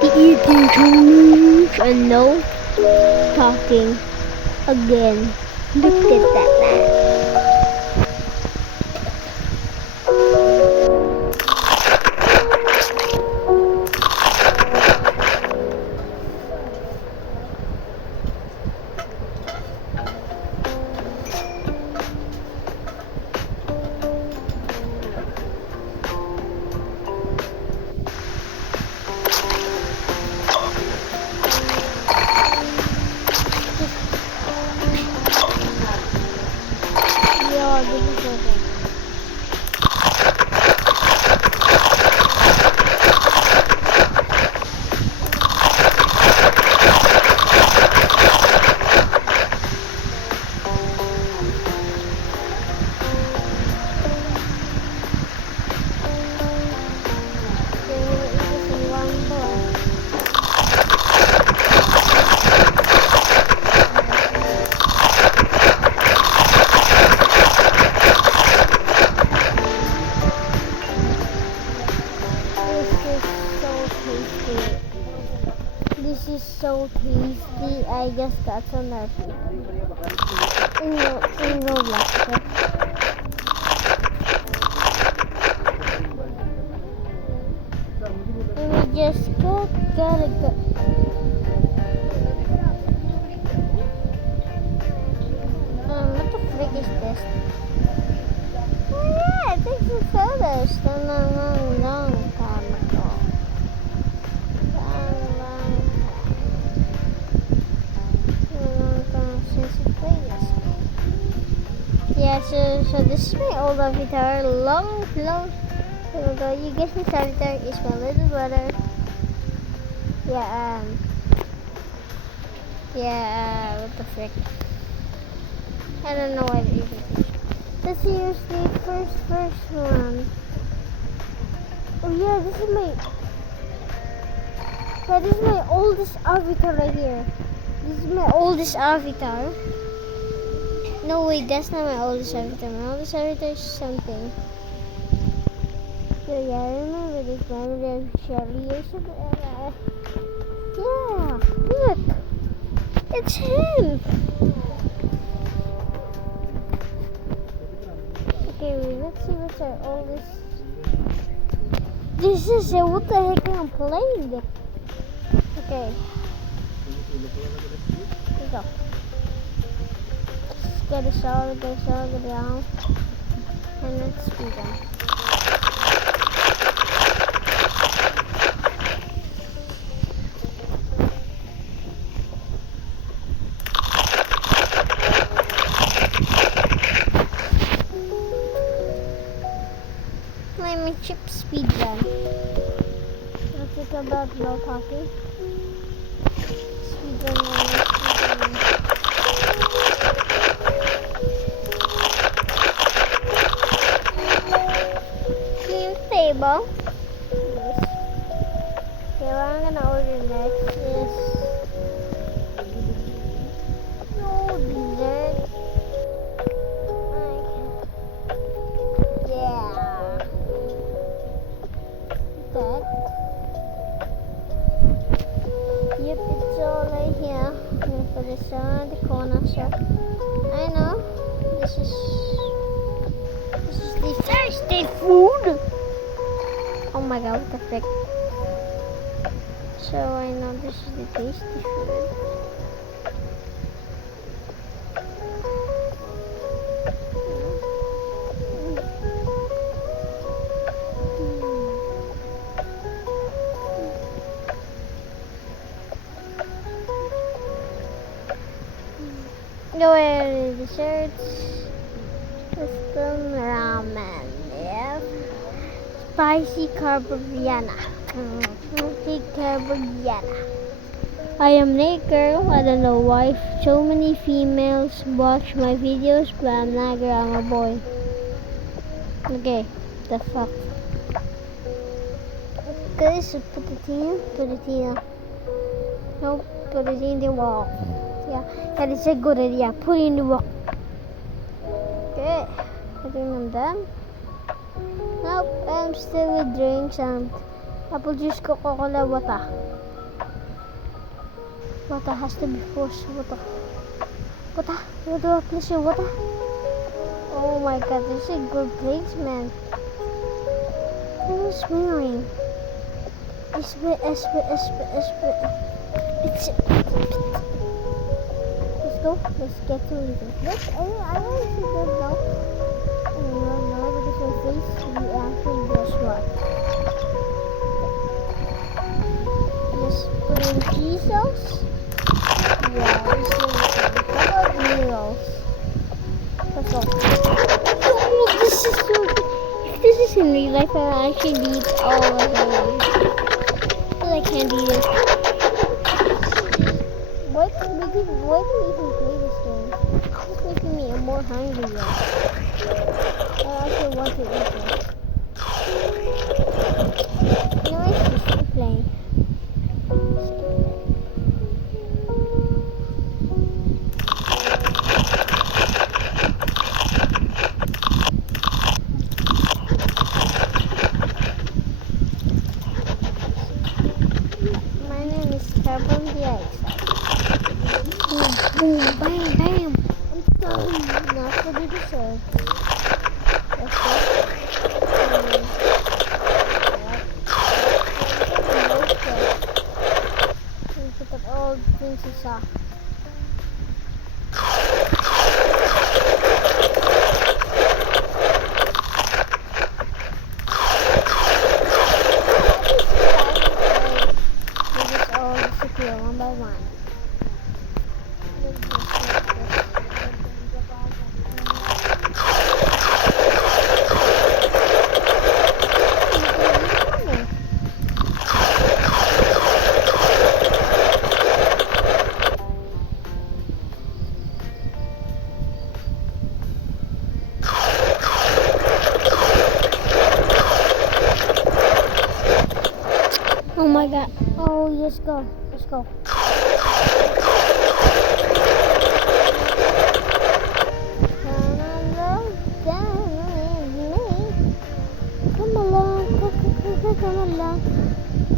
The eating news and no talking again. Look at that man. Yeah, this is okay. This is so tasty. I just got some nerfy. In Roblox, okay? And we just gotta go. What the frick is this? Oh yeah, it takes some photos. Long time ago. Long time since I played this game. Yeah, so this is my old avatar. Long time ago. You guess this avatar is my little brother. Yeah, what the frick? I don't know what it is. Let's use the first one. Oh yeah, this is my oldest avatar right here. This is my oldest avatar. No wait, that's not my oldest avatar. My oldest avatar is something. So yeah, I remember this one. There's Shelly or something. Yeah, look. It's him. Okay, wait, let's see what's our oldest. This is what the heck I'm playing. Okay. Let's go. Let's get a solid down. And let's speed them. Let me chip speed run. Let's think about no talking. Speed run. Cute table. Yes. Okay, what I'm gonna order next is no dessert. Yeah. That. Yep, it's all right here. I'm gonna put this on the corner, so I know this is the thirsty food. Oh my god, what the frick? So I know this is the tasty food. Go ahead, desserts. Custom ramen. Yep. Spicy carbonara. Spicy carbonara. I am Nate Girl. I don't know why so many females watch my videos, but I'm not a girl, I'm a boy. Okay, the fuck. Okay, so put it here. Nope, put it in the wall. Yeah, that is a good idea. Put it in the wall. Okay, I think I'm done. Nope, I'm still with drinks and Apple juice, Coca-Cola, water. Water has to be forced. Water. Water. Water, please, water. Oh my god, this is a good place, man. Who's swearing? It's let's go. Let's get to it. Look, I want to see this now. No, because your face, you actually guess what? Just put in cheese sauce. Yeah, how about noodles? That's all. Oh, this is so good. If this is in real life, I actually eat all of them. But I can't eat it. Why do we even play this game? It's making me more hungry now. I actually want to eat it. Anyways, just keep playing. My name is Carbon Dioxide. Boom, boom, bam, bam. I'm done. Now for the dessert. Let's put up all the things you saw. One by one. Oh my god. Oh, let's go. Let's go. Come along.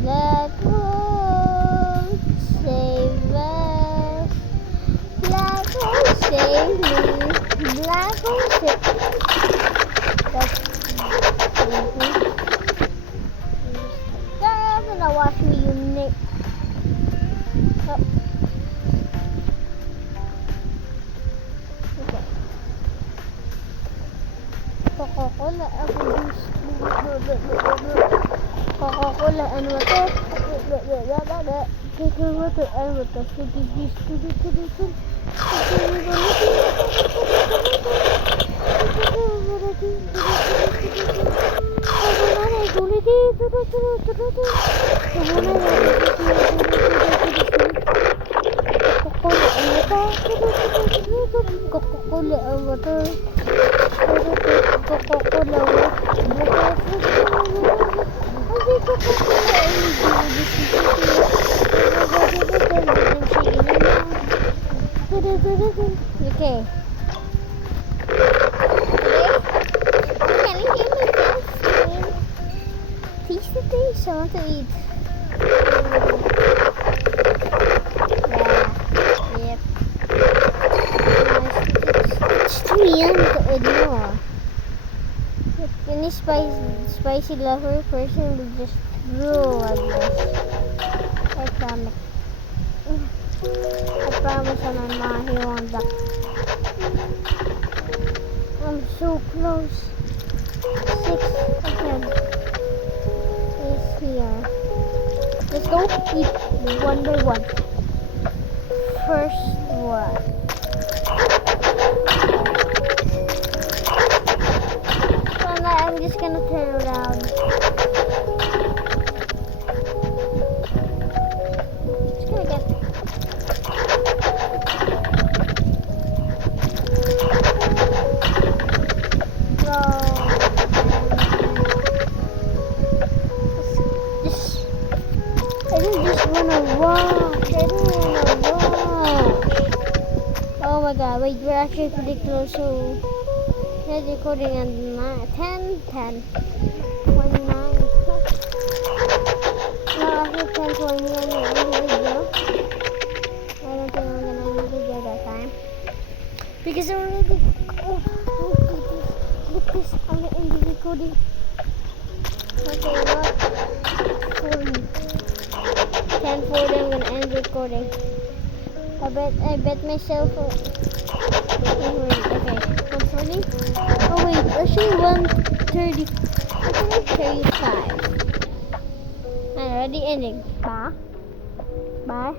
Black hole, save us. Black hole, save me. Black hole, save Girl, gonna watch me, you nick. Oh. Okay. Coca-Cola, apple juice. Coca-Cola and water. Water and water. Coca-Cola and water. Coca-Cola Okay. Can you hear me guys? Taste the things I want to eat. Yep. It's too young to ignore. If any spicy lover person would just drool like this. I promise. I promise on my mom he won't duck. I'm so close. 6 again is here. Let's go eat one by one. First one. So now I'm just gonna turn around. Just gonna get I just wanna watch. Oh my god, wait, we're actually pretty close, so here's recording at 10, 10, 29. because I'm already. Oh, look this. I'm gonna end the recording. Okay, not 40. 10:40. I'm gonna end recording. I bet myself. Oh wait, okay. 140. Oh wait, actually 130. Actually 35. Already ending. Bye. Bye.